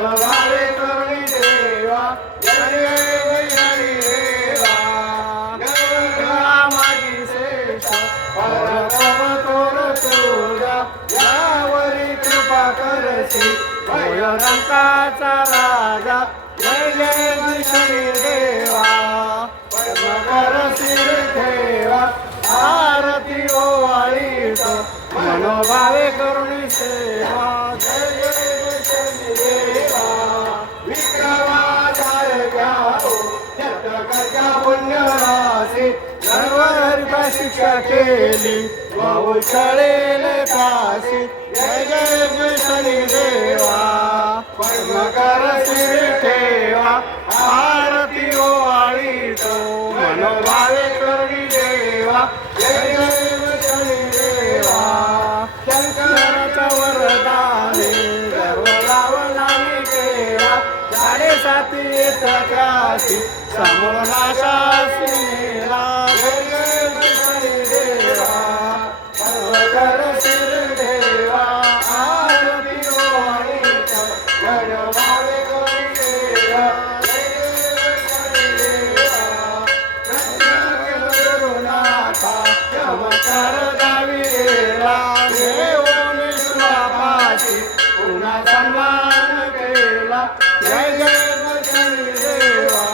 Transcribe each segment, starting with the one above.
भावे करुणी देवा जय जय शनी देवा गंगा माझी श्रेष्ठ परम तोर तुझ्या यावरी कृपा करसी होय रंकाचा राजा जय जय शनी देवा परम सिर ठेवा आरती ओवाळीतो मनोभावे करुणी सेवा जय जय शनी देवा विक्रमाधार घ्याओ शतकर्त्या पुण्यराशी सर्वहरिता शिक्षा केली वाहू छळेल काशी जय जय शनी देवा कर्मकर सिर ठेवा आरती ओवाळीतो मनोभावे करुणी देवा जय जय शनी देवा शंकराचा वरदाने गर्व रावणाने केला 7.5 येत त्याशी समोर नाशासी नेला जय जय शनी देवा सर्वकर सिर देवा आरती ओवाळीतो मनोभावे करुणी देवा जय जय शनी देवा करुणाचा चमत्कार दाविला देवोने सुरापाशी पुन्हा सन्मान केला जय जय शनी देवा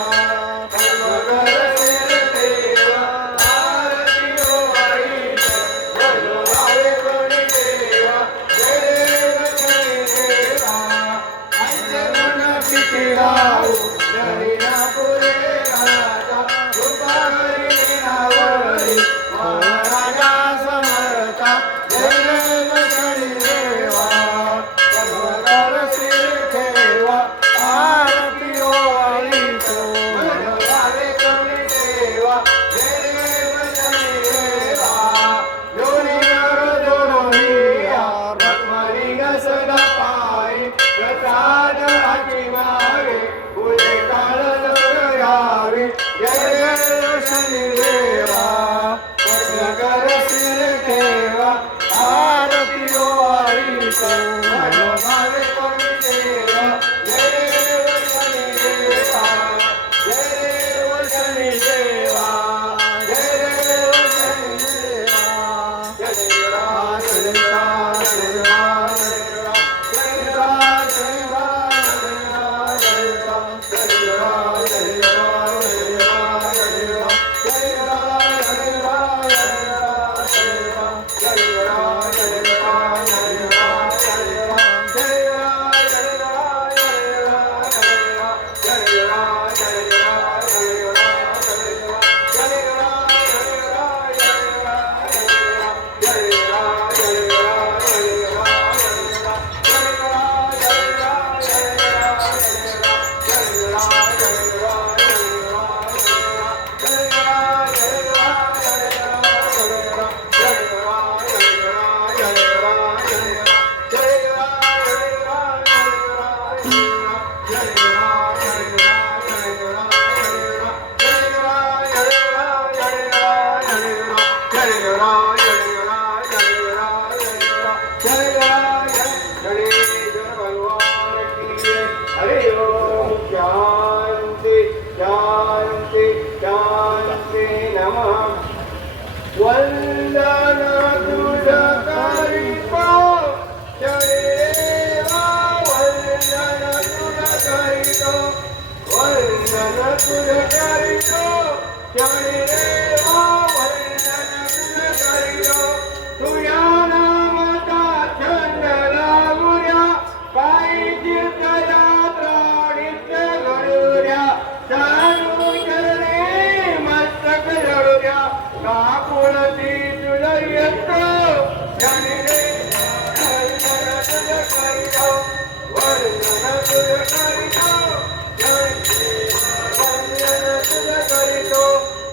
सर्वकर सिर देवा आरती ओवाळीतो मनोभावे करुणी देवा जय जय शनी देवा ऐसे मन किती राहू हरिना पुरे राजा कृपा हरी नावरी राजा समर्था जय जय शनी देवा सर्वकर सिर ठेवा आरती ओवाळीतो मनोभावे करुणी देवा जय जय शनी देवा जोडीवर जोडोनिया रत्नलिंग सदा पायी प्रसाद हाती मागे पुढे काळ यावी जय जय शनी देवा कर्मकर सिर ठेवा आरती ओवाळीतो मनोभावे करुणी देवा जय जय शनी देवा जय जय शनी देवा जय जय शनी देवा जय राम जय राम जय राम जय राम जय राम जय राम जय राम जय राम जय राम जय राम जय राम जय राम जय राम जय राम जय राम जय राम जय राम जय राम जय हरे ओम शांति शांति शांति नमः वंदन तुझा करितो शरीरा वंदन तुझा करितो वंदन तुझा करितो शरीरा वंदन तुझा करितो तुझ्या नामचा छंद लागुऱ्या पायी तीर्थया प्राणित्य घडुऱ्या चालू चरणे मस्तक जडुऱ्या काकुळती तुझा येतो शनी रे वंदन तुझा करितो वंदन तुझा करितो वंदन तुझा करितो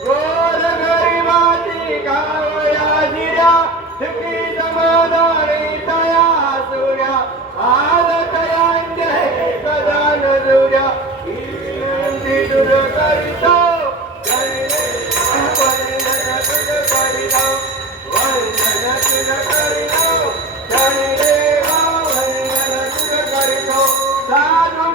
गोर गरिबाची गावया जिऱ्या सुखी समाधानी तया सूर्या आज तयांचे कदा नजुऱ्या विनंती तुझ करितो वंदन तुझ करितो वंदन तुझ करितो शनि देवा वंदन तुझ करितो साधु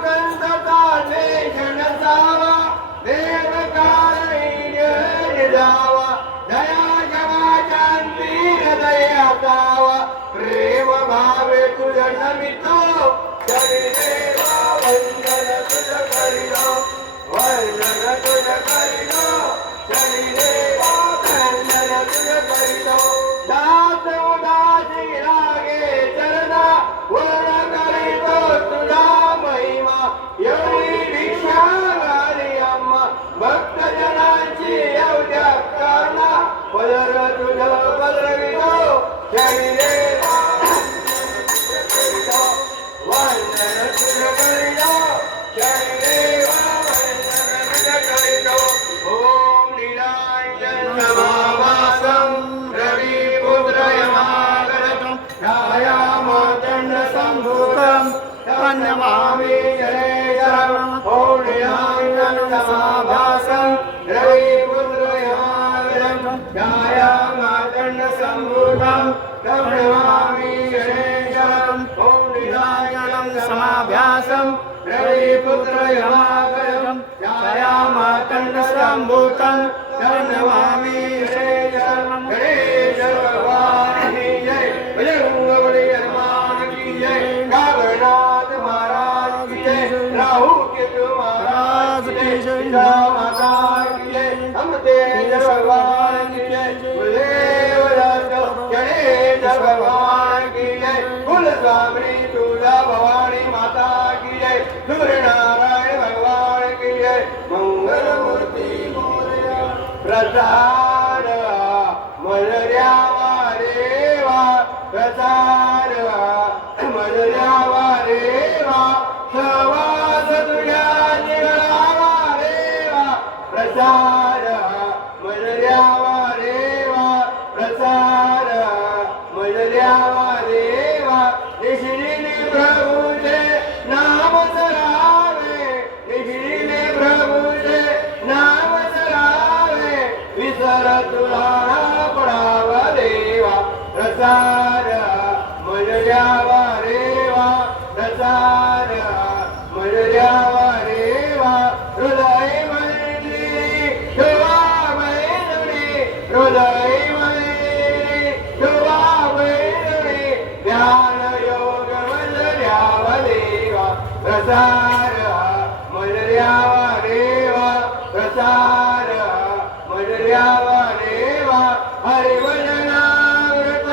असावा प्रेम भावे तुझ नमितो जरी देवा वंदन तुझ करिलो वंदन तुझ करिलो जरी देवा वंदन तुझ करिलो दास उदासी लागे चरणा वर्ण करितो तुझा महिमा एवढी भिक्षा घाली अम्मा भक्त जनांची एवढ्या करणा पदर तुझ पदरवितो जरी देवा वंदन तुझ करिलो जरी देवा वंदन तुझ करिलो ओम नीलांजन समाभासं रविपुत्रयमागतं छायामार्तण्ड सम्भूतं तन्नमामि जनेश्वरम् ओम नीलांजन समाभासं रविपुत्रयमागतं छायामार्तण्ड सम्भूतं तन्नमामि जनेश्वरम् ओम नीलांजन समाभासं रविपुत्रयमागतं छायामार्तण्ड सम्भूतं तन्नमामि जनेश्वरम् गणेश भगवान की जय बजरंगबली हनुमान की जय कागनाथ महाराज की जय राहु केतु महाराज की जय सीता माता की जय हम तेज भगवान की जय गुरुदेव दत्त गणेश भगवान की जय कुल स्वामी तुलजा भवानी माता की जय सूर्य नारायण भगवान की जय मंगल मूर्ति मोरया प्रसाद मजर्यावा देवा प्रसाद मजर्यावा देवा सवास तुझ्या निघावा देवा प्रसाद मजर्यावा देवा प्रसाद मजर्यावा देवा निशिने प्रभूचे नाम सरावे निशिने प्रभूचे नाम सरावे विसर तुला पडावा देवा प्रसाद मजर्यावा देवा प्रसाद मजर्यावा देवा हृदय मंदिरी शोभा मैत्री हृदय मंदिरी शोभा मैत्री ध्यान योग मजर्यावा देवा प्रसाद मजर्यावा देवा प्रसाद मजर्यावा देवा हरिवचनामृत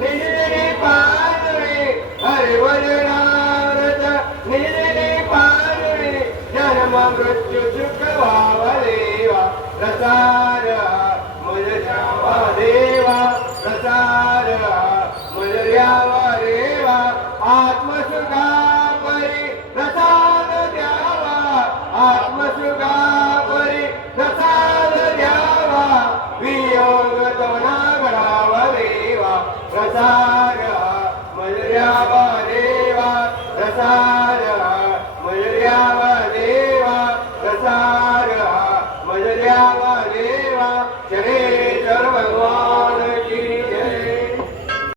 निजने पाजुरे हरिवचनामृत निजने पाजुरे जन्म मृत्यू सुख भाव देवा प्रसाद मजर्यावा देवा प्रसाद मजर्यावा देवा आत्मसुखा परी प्रसाद द्यावा आत्मसुखा परी प्रसाद द्यावा वियोग तो ना घडावा देवा प्रसाद